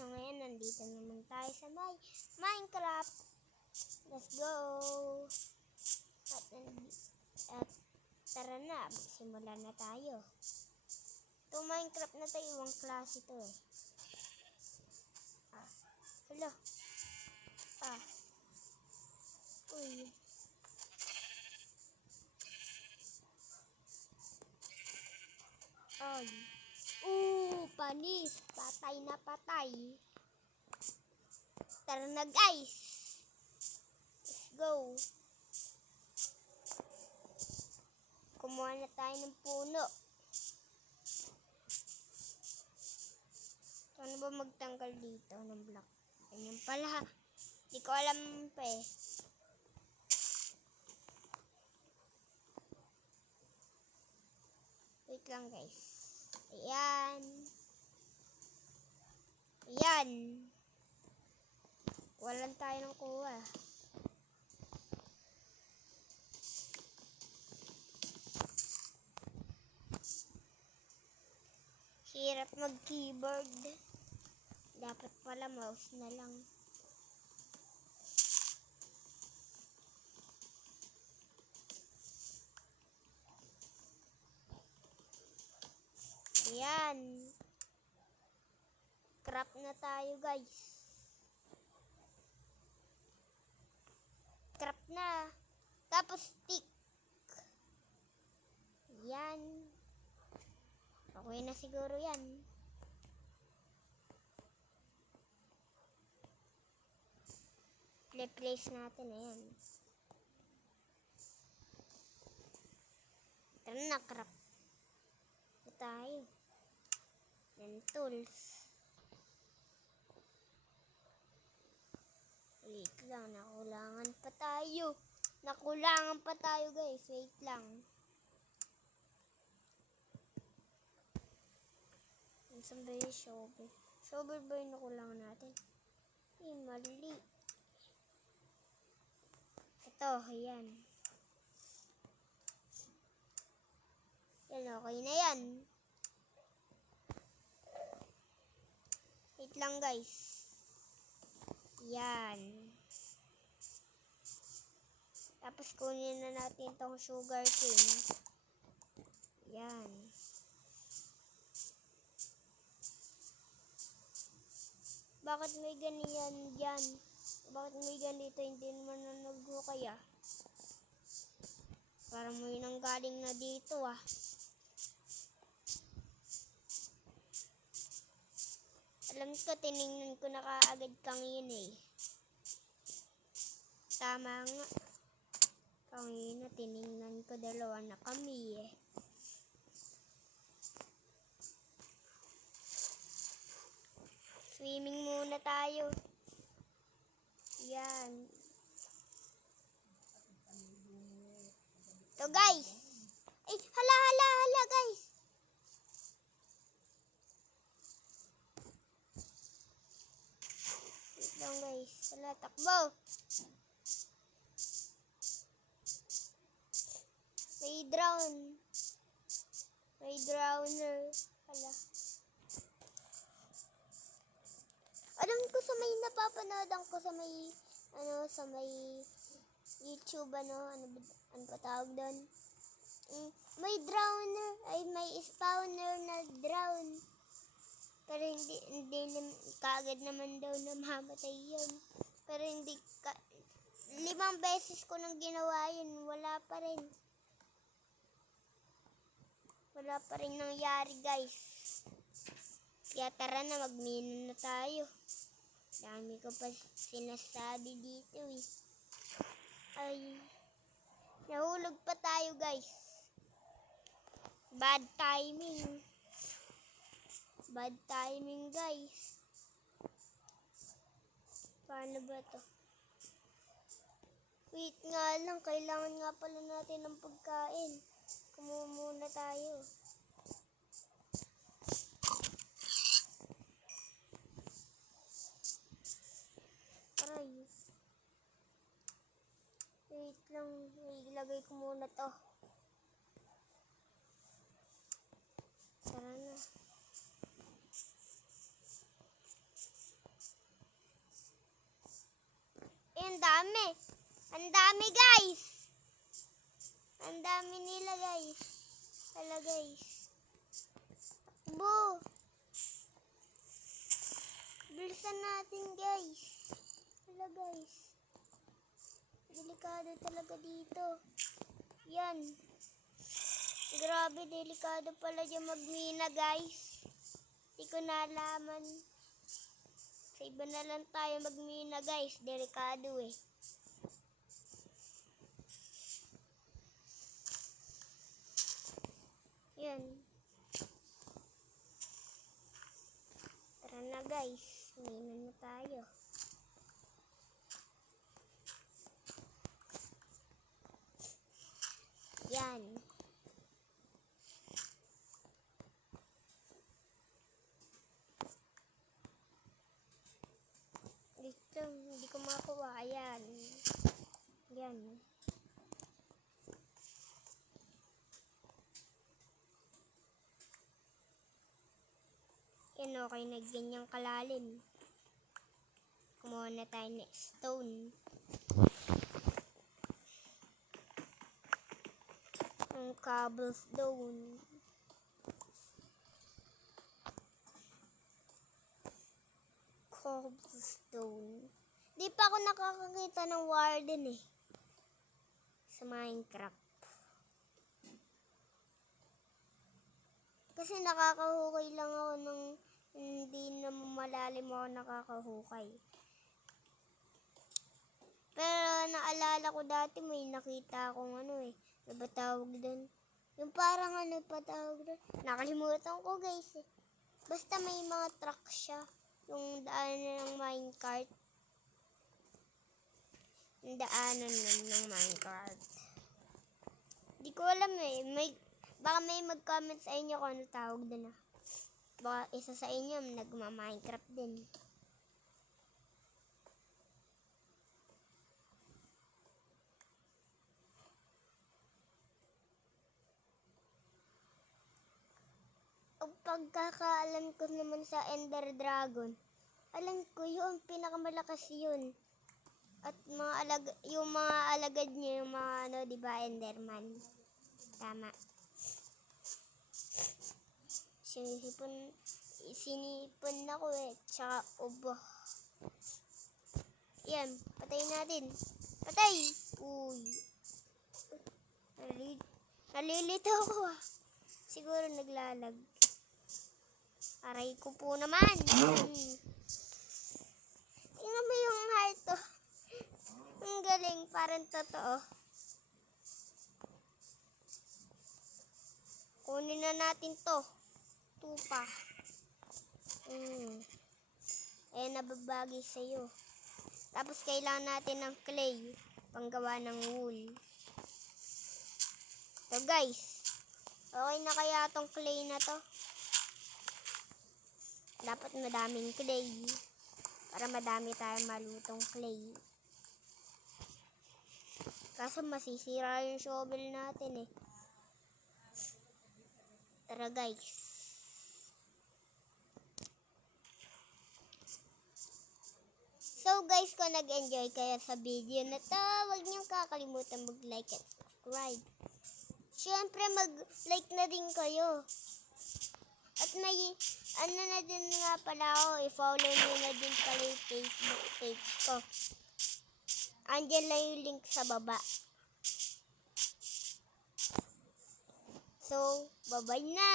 So ngayon, nandito naman tayo sa Minecraft. Let's go! At tara na, magsimula na tayo. Ito Minecraft na tayo, ibang klase ito eh. Hala. Uy. Ay. Panis. Patay na patay. Tara na guys. Let's go. Kumuha na tayo ng puno. Ano ba magtanggal dito ng block? Ganyan pala. Hindi ko alam pa eh. Wait lang guys. Ayan. Ayan. Walang tayo ng kuha. Hirap mag-keyboard. Dapat pala mouse na lang. Ayan. Craft na tayo guys. Craft na. Tapos stick. Ayan. Okay na siguro yan. Place natin. Ayan. Tara na, craft na tayo. Yan, tools. Wait lang, nakulangan pa tayo. Nakulangan pa tayo guys. Wait lang. Saan ba yung shovel? Shovel ba yung nakulangan natin? Mali. Ito, ayan. Yan, okay na yan. Wait lang guys. Yan. Tapos kunin na natin itong sugar cane. Yan. Bakit may ganyan dyan? Bakit may ganito? Hindi naman na nag-hukay ah. Parang may nanggaling na dito ah. Alam ko, tinignan ko na kaagad kang yun eh. Tama nga. Kang yun na, tinignan ko, dalawa na kami eh. Swimming muna tayo. Yan. So guys. Ay, hala guys. Wait lang guys. Hala, takbo. May drown. May drowner. Hala. Alam ko sa may napapanood ko sa may sa may YouTube ano pa tawag doon? May drowner ay may spawner na drown. Pero hindi kaagad naman daw na mamatay yun. Pero hindi 5 beses ko nang ginawa yun, wala pa rin. Wala pa rin nangyari guys. Kaya tara na, magmino na tayo. Dami ko pa sinasabi dito eh. Ay, nahulog pa tayo guys. Bad timing. Bad timing guys. Paano ba to? Wait nga lang, kailangan nga pala natin ng pagkain. Kumuha muna tayo. Aray. Wait lang, ilagay ko muna to. Tara na. dami. Ang dami, guys. Ang dami nila, guys. Hala, guys. Takbo. Bilisan natin, guys. Hala, guys. Delikado talaga dito. Yan. Grabe, delikado pala yung magmina, guys. Hindi ko nalaman. Sa iba na lang tayo magmina, guys. Delikado eh. Yan. Tara na, guys. Mina na tayo. Yan. Dito, hindi ko makuha. Ayan. Yan. Yan, okay na ganyang kalalim. Kumuha na tayo ng stone. Ang cobblestone. Cobblestone. Di pa ako nakakakita ng warden eh. Sa Minecraft. Kasi nakakahukay lang ako ng hindi na malalim ako nakakahukay. Pero naalala ko dati may nakita akong ano eh. Ano ba tawag doon? Yung parang ano pa tawag doon? Nakalimutan ko, guys eh. Basta may mga truck siya. Yung daanan ng minecart. Yung daanan ng minecart. Di ko alam eh. Baka may mag-comment sa inyo kung ano tawag doon ah. Baka isa sa inyo nagma-Minecraft din. Ang pagkakaalam ko naman sa Ender Dragon, alam ko yun, pinakamalakas yun. At yung mga alagad niya, yung mga ano, di ba, Enderman. Tama. Sinipon ako eh. Tsaka ubo. Yan, patayin natin. Patay! Uy. Nalilito ako ah. Siguro naglalag. Aray ko po naman. Tingnan mo yung heart to. Ang galing, parang totoo. Kunin na natin to. Tupa. Ayan, nababagi sa'yo. Tapos kailangan natin ng clay. Panggawa ng wool. So guys. Okay na kaya tong clay na to? Dapat madaming clay. Para madami tayong malutong clay. Kaso masisira yung shovel natin eh. Tara guys. So guys, kung nag-enjoy kayo sa video na to, huwag niyong kakalimutan mag-like at subscribe. Siyempre mag-like na din kayo. At may ano na din nga pala ako, i-follow niyo na din pala yung Facebook page ko. Andiyan lang yung link sa baba. So, bye-bye na!